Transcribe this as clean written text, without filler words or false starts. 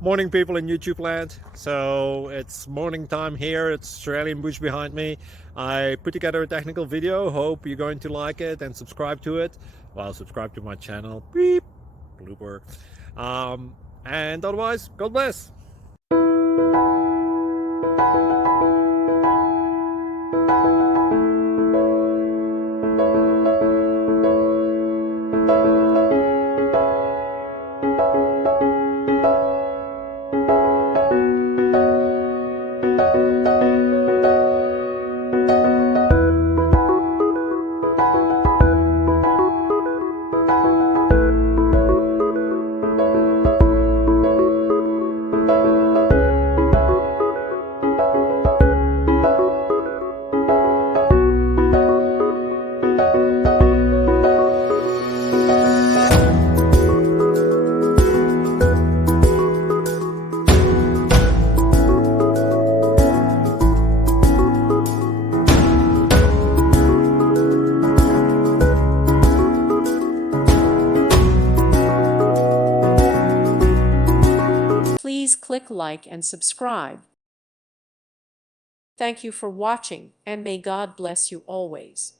Morning, people in YouTube land. So it's morning time here. It's Australian bush behind me. I put together a technical video. Hope you're going to like it and subscribe to it. Well, subscribe to my channel. Beep, blooper. And otherwise, God bless. Please click like and subscribe. Thank you for watching, and may God bless you always.